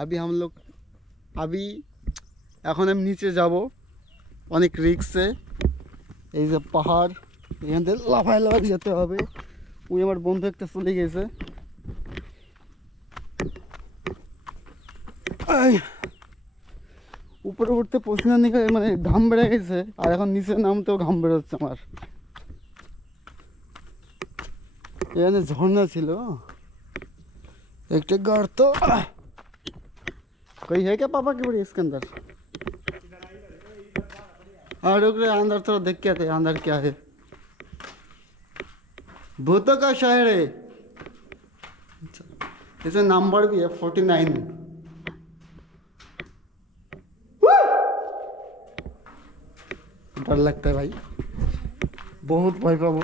अभी हम लोग अभी এখন আমি নিচে যাব অনেক রিস্কে এই যে পাহাড় এখান থেকে লাফায় লাফায় যেতে হবে ওই আমার বন্ধু একটা চলে গেছে উপরে উঠতে পছন্দ নেই মানে ঘাম বেড়ে গেছে আর এখন নিচে নামতেও ঘাম বেরোচ্ছে আমার এখানে ঝর্ণা ছিল एक गर्त कोई है क्या पापा की बड़ी इसके अंदर हाँ रुक रहे अंदर थोड़ा देख के आते अंदर क्या है भूतों का शहर है इसमें नंबर भी है 49 डर लगता है भाई बहुत भय पाबो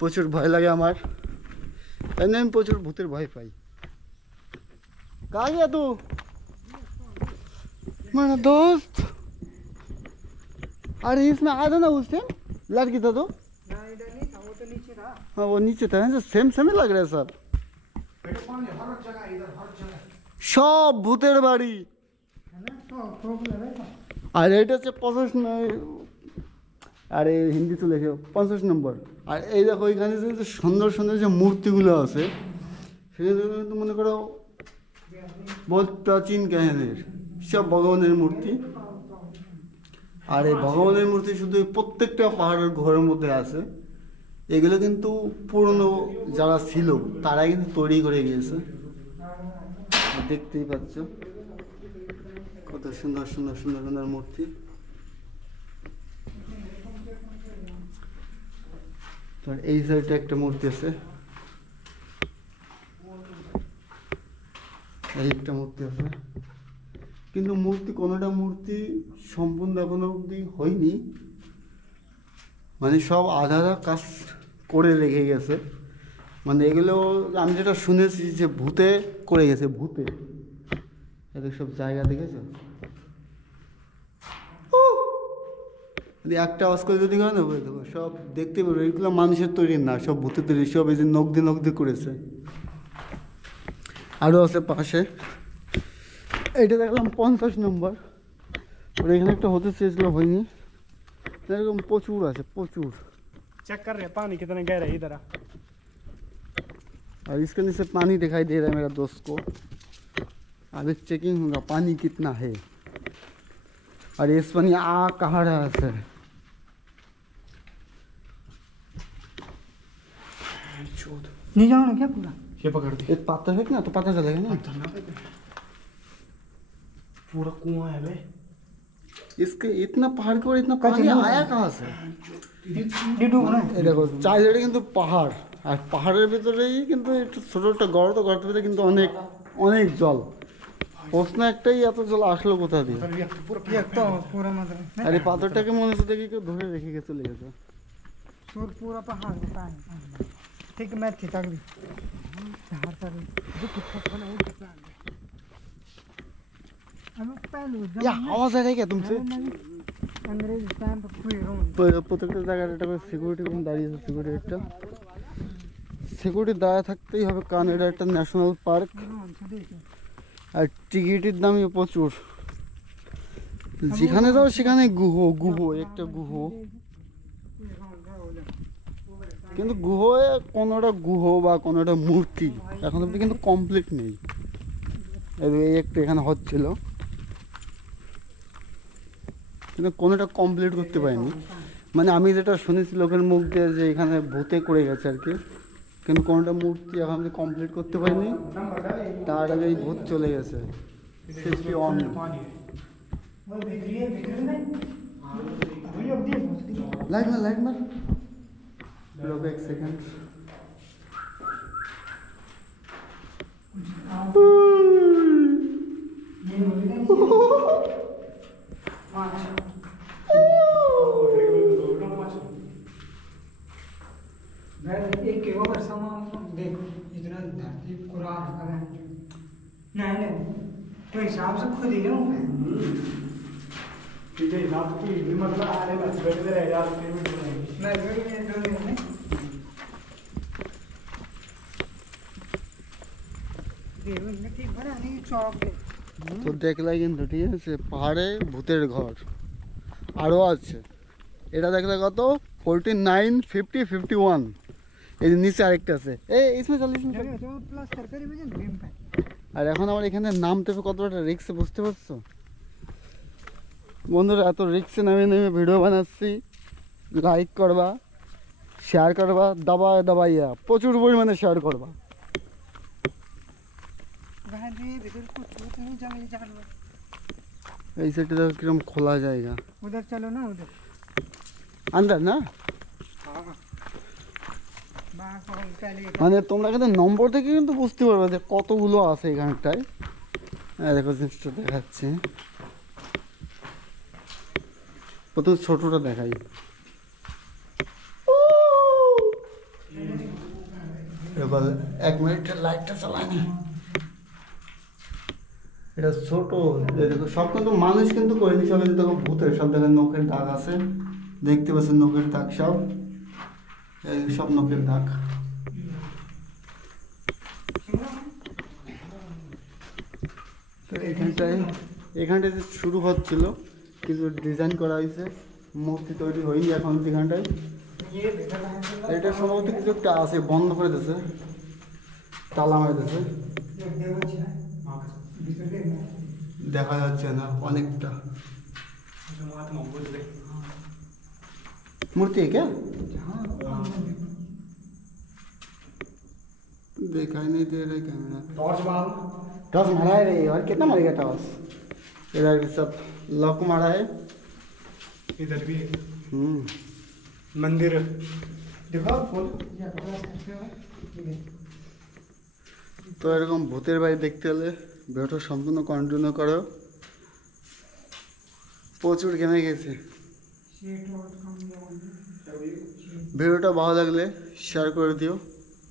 प्रचुर भय लगे हमार मैं प्रचुर भूतेर भय पाई कहाँ गया तू मेरा दोस्त अरे इसमें आ ना उस टाइम लड़की था तो वो तो नीचे था हाँ वो नीचे था सेम सेम ही लग रहा है सब सब भूतेर बाड़ी अरे এটা হচ্ছে 50 আরে হিন্দি তো লেখো 50 নম্বর আর এই দেখো এখানে যে সুন্দর সুন্দর যে মূর্তিগুলো আছে সেগুলো কিন্তু মনে করো बहुत प्राचीन কাহিনীর সব ভগবানের মূর্তি আর এই ভগবানের মূর্তি শুধু প্রত্যেকটা পাহাড়ের ঘরের মধ্যে আছে এগুলো কিন্তু পুরনো যারা ছিল তারা কিন্তু তৈরি করে গিয়েছে দেখতেই পাচ্ছ কত সুন্দর সুন্দর সুন্দর সুন্দর মূর্তি তো এই সাইডে একটা মূর্তি আছে এই একটা মূর্তি আছে কিন্তু মূর্তি কোনটা মূর্তি সম্পূর্ণ এখনো অবধি হয়নি মানে সব আধারা কাজ করে রেখে গেছে মানে এগুলো আমি যেটা শুনেছি যে ভূতে করে গেছে ভূতে এদের সব জায়গা দেখেছো একটা আওয়াজ করে যদি হয় না বলে দেবো সব দেখতে পারবো এগুলো মানুষের তৈরি না সব ভূতের তৈরি সব এই যে নগদি করেছে আরও আছে পাশে এটা দেখলাম 50 নম্বর और এখানে একটা হতে চেয়েছিল হয়নি এরকম প্রচুর আছে প্রচুর चेक कर रहे हैं पानी कितना गहरा है इधर और इसके नीचे पानी दिखाई दे रहा है मेरा दोस्त को अभी चेकिंग होगा पानी कितना है और इस पानी आ कहाँ रहा है नहीं जाओ ना क्या पूरा ये पकड़ दे एक पाता है ना तो पता चलेगा ना पूरा कुआं है बे इसके इतना पहाड़ के ऊपर इतना पानी आया कहाँ से देखो চারিদিকে কিন্তু পাহাড় আর পাহাড়ের ভিতরেই কিন্তু একটু ছোট একটা গর্ত গর্তের ভিতরে কিন্তু অনেক অনেক জল প্রশ্ন একটাই এত জল আসলো কোথা দিয়ে আর এই পাথরটাকে মনে হচ্ছে দেখি কেউ ধরে রেখে গেছে চলে গেছে पूरा पहाड़ होता है ठीक मैं थी तक भी या आवाज आ रहा है क्या तुमसे अंग्रेज टाइम पर खुए প্রত্যেকটা জায়গায় একটা করে সিকিউরিটি রুম দাঁড়িয়ে আছে সিকিউরিটি একটা সিকিউরিটি দাঁড়িয়ে থাকতেই হবে কারণ এটা একটা ন্যাশনাল পার্ক আর টিকিটের দামই প্রচুর যেখানে যাও সেখানে গুহ একটা গুহ কিন্তু গুহয়ে কোনোটা গুহ বা কোনোটা মূর্তি এখন অবধি কিন্তু কমপ্লিট নেই এই একটা এখানে হচ্ছিল কিন্তু কোনোটা কমপ্লিট করতে পারিনি মানে আমি যেটা শুনেছি লোকের মুখ দিয়ে যে এখানে ভূতে করে গেছে আর কি কিন্তু কোনোটা মূর্তি এখন আমি কমপ্লিট করতে পারিনি তার আগে এই ভূত চলে গেছে সেফটি অন লাইট মার लोग एक सेकंड एक के ऊपर सामान देख इतना धरती कुरा रखा है नहीं तो हिसाब से खुद ही जाऊँ ठीक है हिसाब की मतलब आ रहे बस बैठे रहे यार पेमेंट मैं ঠিক ভরে আমি চক দে তো দেখলাই কিন্তু, ঠিক আছে, পাহাড়ে ভূতের ঘর আরও আছে। এটা দেখলে কত, 49, 50, 51। এই যে নিচে আরেকটা আছে, এই ইসমে চল, ইসমে চল। তো প্লাস তরকারি বুঝেন ডিম পাই আর এখন আমার এখানে নামতে হবে কতটা রিক্সে, বুঝতে পারছো বন্ধুরা? এত রিক্সে নেমে নেমে ভিডিও বানাচ্ছি। লাইক করবা, শেয়ার করবা, দাবাইয়া প্রচুর পরিমাণে শেয়ার করবা। বাহার দিয়ে ভিতর কুচু তুমি যাবে জানো এই সাইডে দেখো কিরকম খোলা জায়গা। उधर चलो ना उधर আন্দাজ না, हाँ पहले মানে তোমরা কিন্তু নম্বর থেকে কিন্তু বুঝতে পারবে যে কতগুলো আছে এখানটায়। হ্যাঁ দেখো জিনিসটা দেখাচ্ছি, প্রথম ছোটটা দেখাই। এবার 1 মিনিটের লাইটটা চালানি, এটা ছোট। এই দেখো সব কিন্তু মানুষ কিন্তু করেনি, সব এই দেখো ভূতের, সব দেখেন নখের দাগ আছে, দেখতে পাচ্ছেন নখের দাগ, সব এই সব নখের দাগ। তো এখানটায় যে শুরু হচ্ছিল, কিছু ডিজাইন করা হয়েছে, মূর্তি তৈরি হয়নি এখন এখানটায়। ये बेटा है এটা সম্ভবত কিছু একটা আছে, বন্ধ করে দিয়েছে, তালা মেরে দিয়েছে, ये देखो अच्छा भीतर दे দেখা যাচ্ছে না অনেকটা मूर्ति है क्या? हाँ दिखाई नहीं दे रहा कैमरा। टॉर्च बाल टॉस मारा है रे, और कितना मारेगा टॉस? इधर भी सब लॉक मारा है। इधर भी हम्म, मंदिर देखो बोल ये बड़ा है তো এরকম ভূতের বাড়ি দেখতে হলে ভিডিওটা সম্পূর্ণ কন্টিনিউ করো। প্রচুর ঘেমে গেছে। ये टॉर्च कम ভিডিওটা ভালো লাগলে শেয়ার করে দিও,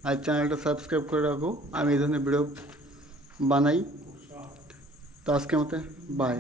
আর চ্যানেলটা সাবস্ক্রাইব করে রাখো, আমি এই ধরনের ভিডিও বানাই। তো আজকের মতো বাই।